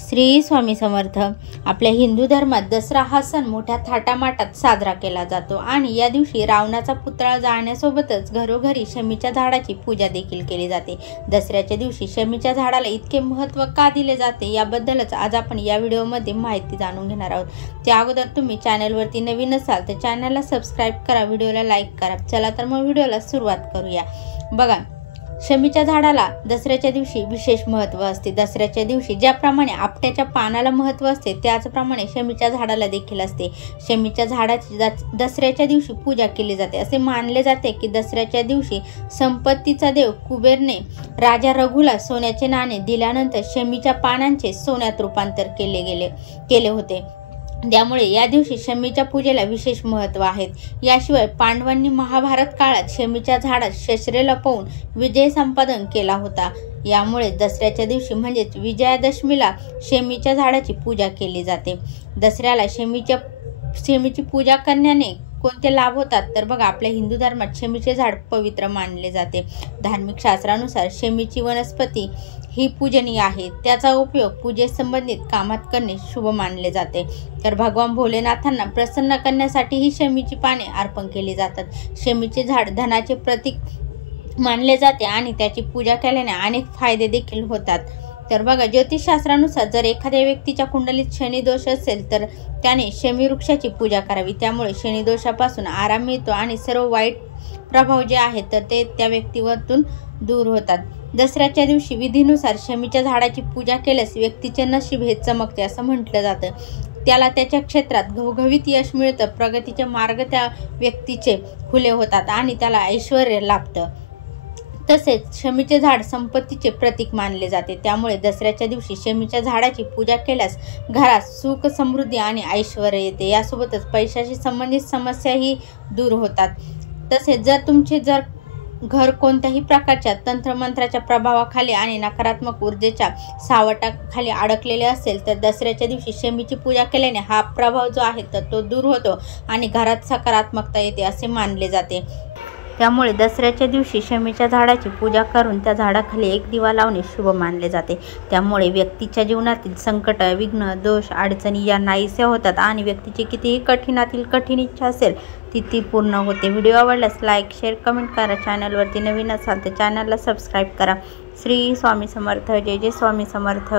श्री स्वामी समर्थ। आपल्या हिंदू धर्मात दसरा हा सण मोठ्या थाटामाटात साजरा केला जातो आणि या दिवशी रावणाचा पुतळा जाळण्यासोबतच घरोघरी शमीच्या झाडाची पूजा देखील केली जाते। दसऱ्याच्या दिवशी शमीच्या झाडाला इतके महत्त्व का दिले जाते याबद्दलच आज आपण या व्हिडिओमध्ये माहिती जाणून घेणार आहोत। त्या अगोदर तुम्ही चॅनलवरती नवीन असाल तर चॅनलला सबस्क्राइब करा, व्हिडिओला लाईक करा। चला तर मग व्हिडिओला सुरुवात करूया। बघा, शमीच्या झाडाला दसऱ्याच्या दिवशी विशेष महत्त्व असते। दसऱ्याच्या दिवशी ज्याप्रमाणे आपट्याच्या पानाला महत्त्व असते त्याचप्रमाणे शमीच्या झाडाला देखील असते। शमीच्या झाडाची दसऱ्याच्या दिवशी पूजा केली जाते। असे मानले जाते की दसऱ्याच्या दिवशी संपत्तीचा देव कुबेरने राजा रघुला सोन्याचे नाणे दिल्यानंतर शमीच्या पानांचे सोन्यात रूपांतर केले होते। त्यामुळे या दिवशी शमीच्या पूजेला विशेष महत्त्व आहे। याशिवाय पांडवांनी महाभारत काळात शमीच्या झाडात शस्त्रे लपवून विजय संपादन केला होता। यामुळे दसऱ्याच्या दिवशी म्हणजेच विजयादशमीला शमीच्या झाडाची पूजा केली जाते। दसऱ्याला शमीची पूजा करण्याने कोणते लाभ होतात तर बघा, आपल्या हिंदू धर्मात शमीचे झाड पवित्र मानले जाते। धार्मिक शास्त्रानुसार शमीची वनस्पती ही पूजनीय आहे। त्याचा उपयोग पूजेसंबंधित कामात करणे शुभ मानले जाते। तर भगवान भोलेनाथांना प्रसन्न करण्यासाठी ही शमीची पाने अर्पण केली जातात। शमीचे झाड धनाचे प्रतीक मानले जाते आणि त्याची पूजा केल्याने अनेक फायदे देखील होतात। तर बघा, ज्योतिषशास्त्रानुसार जर एखाद्या व्यक्तीच्या कुंडलीत शनी दोष असेल तर त्याने शमी वृक्षाची पूजा करावी। त्यामुळे शनी दोषापासून आराम मिळतो आणि सर्व वाईट प्रभाव जे आहेत तर ते त्या व्यक्तीवरून दूर होतात। दसऱ्याच्या दिवशी विधीनुसार शमीच्या झाडाची पूजा केल्यास व्यक्तीचे नशीब हे चमकते असं म्हटलं जातं। त्याला त्याच्या क्षेत्रात घवघवीत यश मिळतं, प्रगतीचे मार्ग त्या व्यक्तीचे खुले होतात आणि त्याला ऐश्वर्य लाभतं। तसेच शमीचे झाड संपत्तीचे प्रतीक मानले जाते। त्यामुळे दसऱ्याच्या दिवशी शमीच्या झाडाची पूजा केल्यास घरात सुख, समृद्धी आणि ऐश्वर्य येते। यासोबतच पैशाशी संबंधित समस्याही दूर होतात। तसेच जर घर कोणत्याही प्रकारच्या तंत्रमंत्राच्या प्रभावाखाली आणि नकारात्मक ऊर्जेच्या सावटाखाली अडकलेले असेल तर दसऱ्याच्या दिवशी शमीची पूजा केल्याने हा प्रभाव जो आहे तर तो दूर होतो आणि घरात सकारात्मकता येते असे मानले जाते। त्यामुळे दसऱ्याच्या दिवशी शमीच्या झाडाची पूजा करून त्या झाडाखाली एक दिवा लावणे शुभ मानले जाते। त्यामुळे व्यक्तीच्या जीवनातील संकट, विघ्न, दोष, अडचणी या नाहीसे होतात आणि व्यक्तीची कितीही कठीणातील कठीण इच्छा असेल ती पूर्ण होते। व्हिडिओ आवडल्यास लाईक, शेअर, कमेंट करा। चॅनलवरती नवीन असाल तर चॅनलला सबस्क्राईब करा। श्री स्वामी समर्थ। जय जय स्वामी समर्थ।